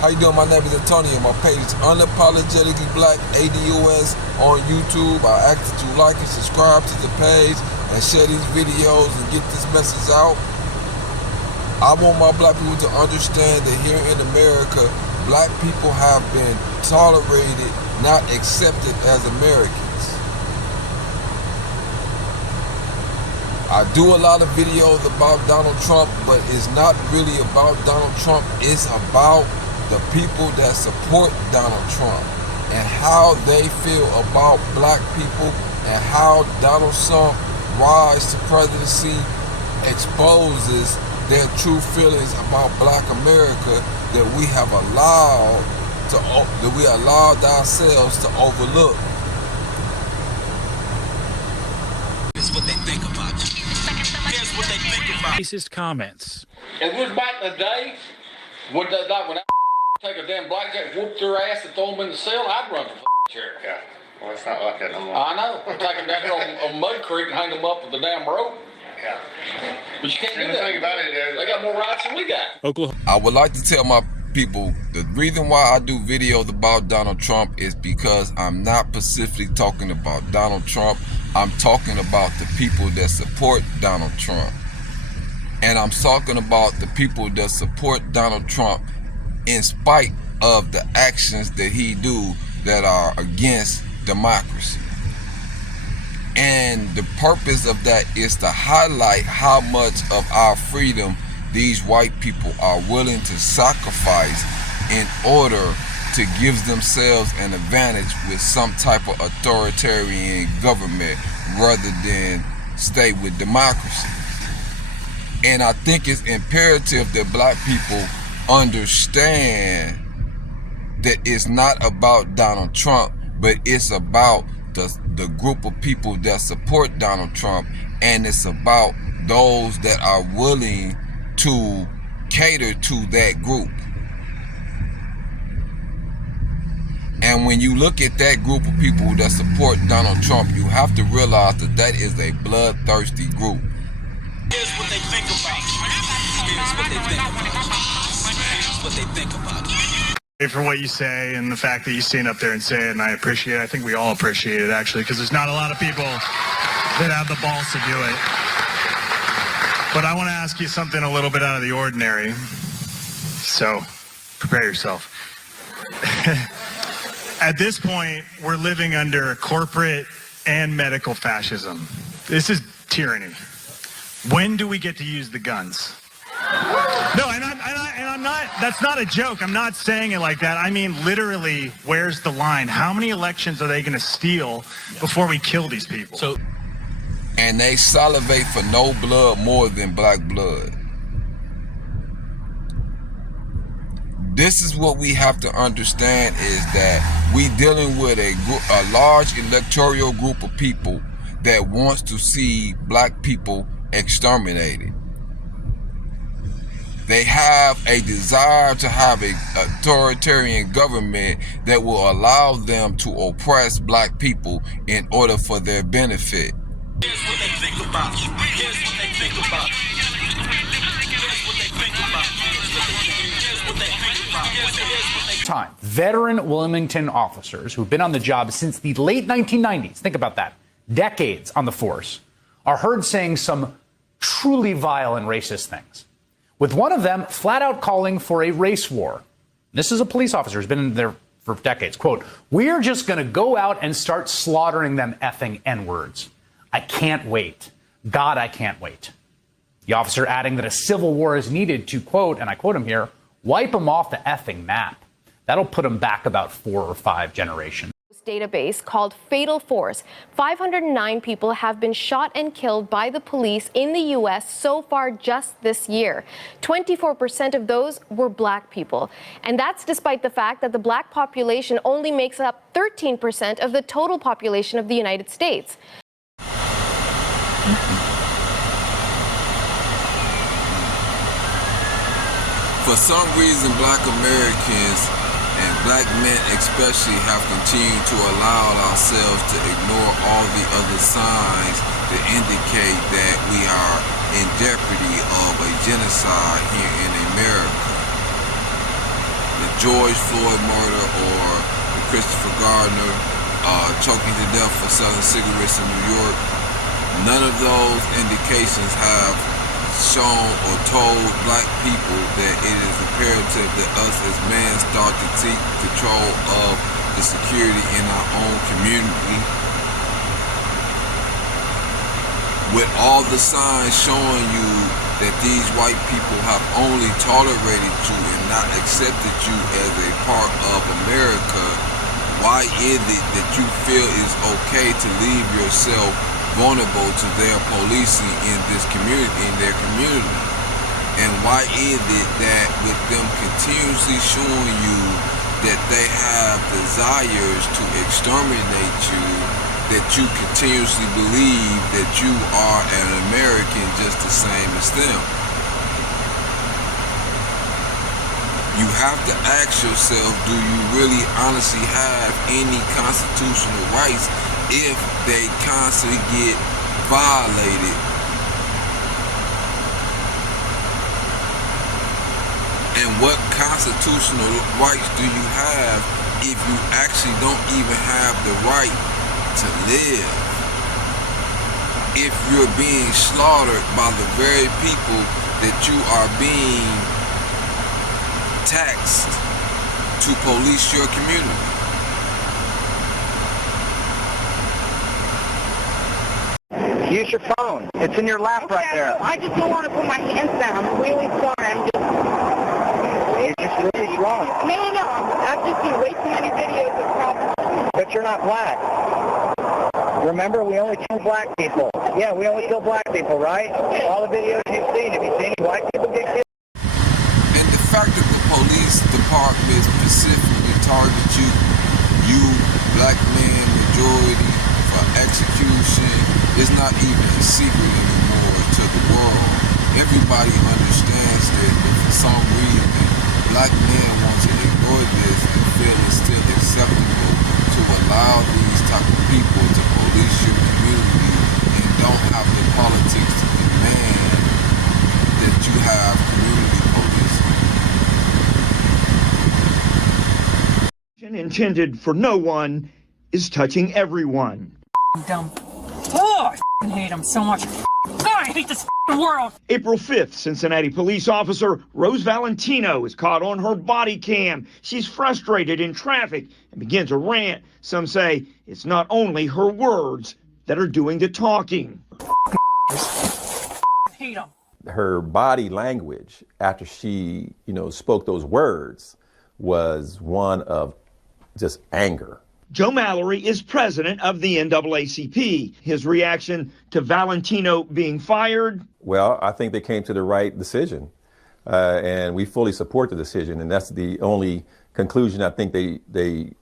How you doing? My name is Antonio. My page is Unapologetically Black ADOS on YouTube. I ask that you like and subscribe to the page and share these videos and get this message out. I want my black people to understand that here in America, black people have been tolerated, not accepted as Americans. I do a lot of videos about Donald Trump, but it's not really about Donald Trump. It's about the people that support Donald Trump and how they feel about black people and how Donald Trump's rise to presidency exposes their true feelings about black America that we have allowed ourselves to overlook. Here's what they think about you. Here's what they think about you. Racist comments. If it was back in the day, when I take a damn blackjack, whoop their ass and throw them in the cell, I'd run for chair. Yeah, well, it's not like that no more. I know. I'd take them down here on Mud Creek and hang them up with the damn rope. Yeah. But you can't do And the that. thing about it is, They got more rights than we got. Oklahoma. I would like to tell my people the reason why I do videos about Donald Trump is because I'm not specifically talking about Donald Trump. I'm talking about the people that support Donald Trump. And I'm talking about the people that support Donald Trump in spite of the actions that he do that are against democracy. And the purpose of that is to highlight how much of our freedom these white people are willing to sacrifice in order to give themselves an advantage with some type of authoritarian government rather than stay with democracy. And I think it's imperative that black people understand that it's not about Donald Trump, but it's about the group of people that support Donald Trump, and it's about those that are willing to cater to that group. And when you look at that group of people that support Donald Trump, you have to realize that that is a bloodthirsty group. Here's what they think about you. Here's what they think about you. Here's what they think about you. For what you say and the fact that you stand up there and say it, and I appreciate it. I think we all appreciate it, actually, because there's not a lot of people that have the balls to do it. But I want to ask you something a little bit out of the ordinary, so prepare yourself. At this point, we're living under corporate and medical fascism. This is tyranny. When do we get to use the guns? No, and I'm not, that's not a joke. I'm not saying it like that. I mean, literally, where's the line? How many elections are they going to steal before we kill these people? And they salivate for no blood more than black blood. This is what we have to understand, is that we dealing with a large electoral group of people that wants to see black people exterminated. They have a desire to have an authoritarian government that will allow them to oppress black people in order for their benefit. Here's what they think about you. Here's what they think about you. Here's what they think about you. Here's what they think about you. Here's what they time. Veteran Wilmington officers who've been on the job since the late 1990s, think about that, decades on the force, are heard saying some truly vile and racist things, with one of them flat out calling for a race war. This is a police officer who's been in there for decades. Quote, "We're just going to go out and start slaughtering them effing N-words. I can't wait. God, I can't wait." The officer adding that a civil war is needed to, quote, and I quote him here, "wipe them off the effing map. That'll put them back about 4 or 5 generations." Database called Fatal Force. 509 people have been shot and killed by the police in the U.S. so far just this year. 24% of those were black people. And that's despite the fact that the black population only makes up 13% of the total population of the United States. For some reason, black Americans and black men especially have continued to allow ourselves to ignore all the other signs that indicate that we are in jeopardy of a genocide here in America. The George Floyd murder or the Christopher Gardner choking to death for selling cigarettes in New York. None of those indications have shown or told black people that it is imperative that us as men start to take control of the security in our own community. With all the signs showing you that these white people have only tolerated you and not accepted you as a part of America, why is it that you feel it's okay to leave yourself vulnerable to their policing in this community, in their community? And why is it that with them continuously showing you that they have desires to exterminate you, that you continuously believe that you are an American just the same as them? You have to ask yourself, do you really honestly have any constitutional rights if they constantly get violated? And what constitutional rights do you have if you actually don't even have the right to live? If you're being slaughtered by the very people that you are being taxed to police your community. Use your phone. It's in your lap right there. I just don't want to put my hands down. I'm really sorry. You're just really wrong. No. I've just seen way too many videos of problems. But you're not black. Remember, we only kill black people. Yeah, we only kill black people, right? All the videos you've seen, have you seen any white people get killed? And the fact that the police department specifically target you black men, majority, for execution, is not even a secret anymore to the world. Everybody understands this, but for some reason, black men want to ignore this and feel it's still acceptable to allow these type of people to police your community and don't have the politics to demand that you have community policing. Intended for no one is touching everyone. Dumb. Oh, I hate him so much. God, I hate this world. April 5th, Cincinnati police officer Rose Valentino is caught on her body cam. She's frustrated in traffic and begins a rant. Some say it's not only her words that are doing the talking. Hate him. Her body language after she, spoke those words was one of just anger. Joe Mallory is president of the NAACP. His reaction to Valentino being fired? Well, I think they came to the right decision, and we fully support the decision, and that's the only conclusion I think they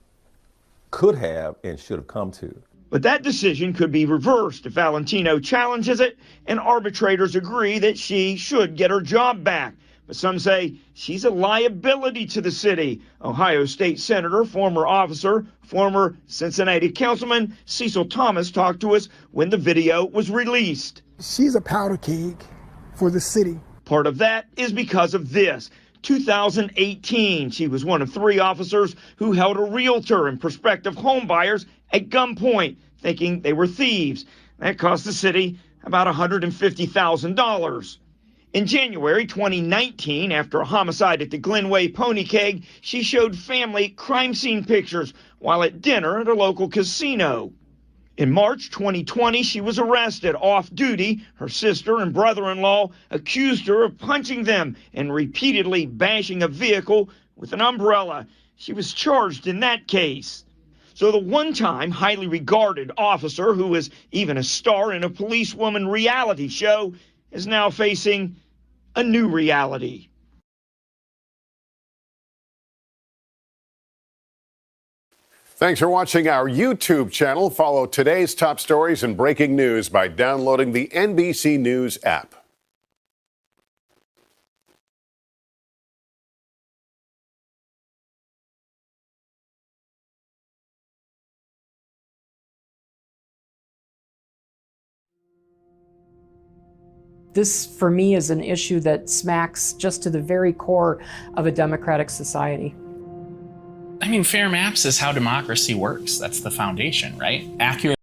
could have and should have come to. But that decision could be reversed if Valentino challenges it and arbitrators agree that she should get her job back. But some say she's a liability to the city. Ohio State Senator, former officer, former Cincinnati Councilman Cecil Thomas talked to us when the video was released. She's a powder keg for the city. Part of that is because of this. 2018, she was one of 3 officers who held a realtor and prospective home buyers at gunpoint, thinking they were thieves. That cost the city about $150,000. In January 2019, after a homicide at the Glenway Pony Keg, she showed family crime scene pictures while at dinner at a local casino. In March 2020, she was arrested off duty. Her sister and brother-in-law accused her of punching them and repeatedly bashing a vehicle with an umbrella. She was charged in that case. So the one-time highly regarded officer, who was even a star in a policewoman reality show, is now facing a new reality. Thanks for watching our YouTube channel. Follow today's top stories and breaking news by downloading the NBC News app. This, for me, is an issue that smacks just to the very core of a democratic society. mean, fair maps is how democracy works. That's the foundation, right? Accurate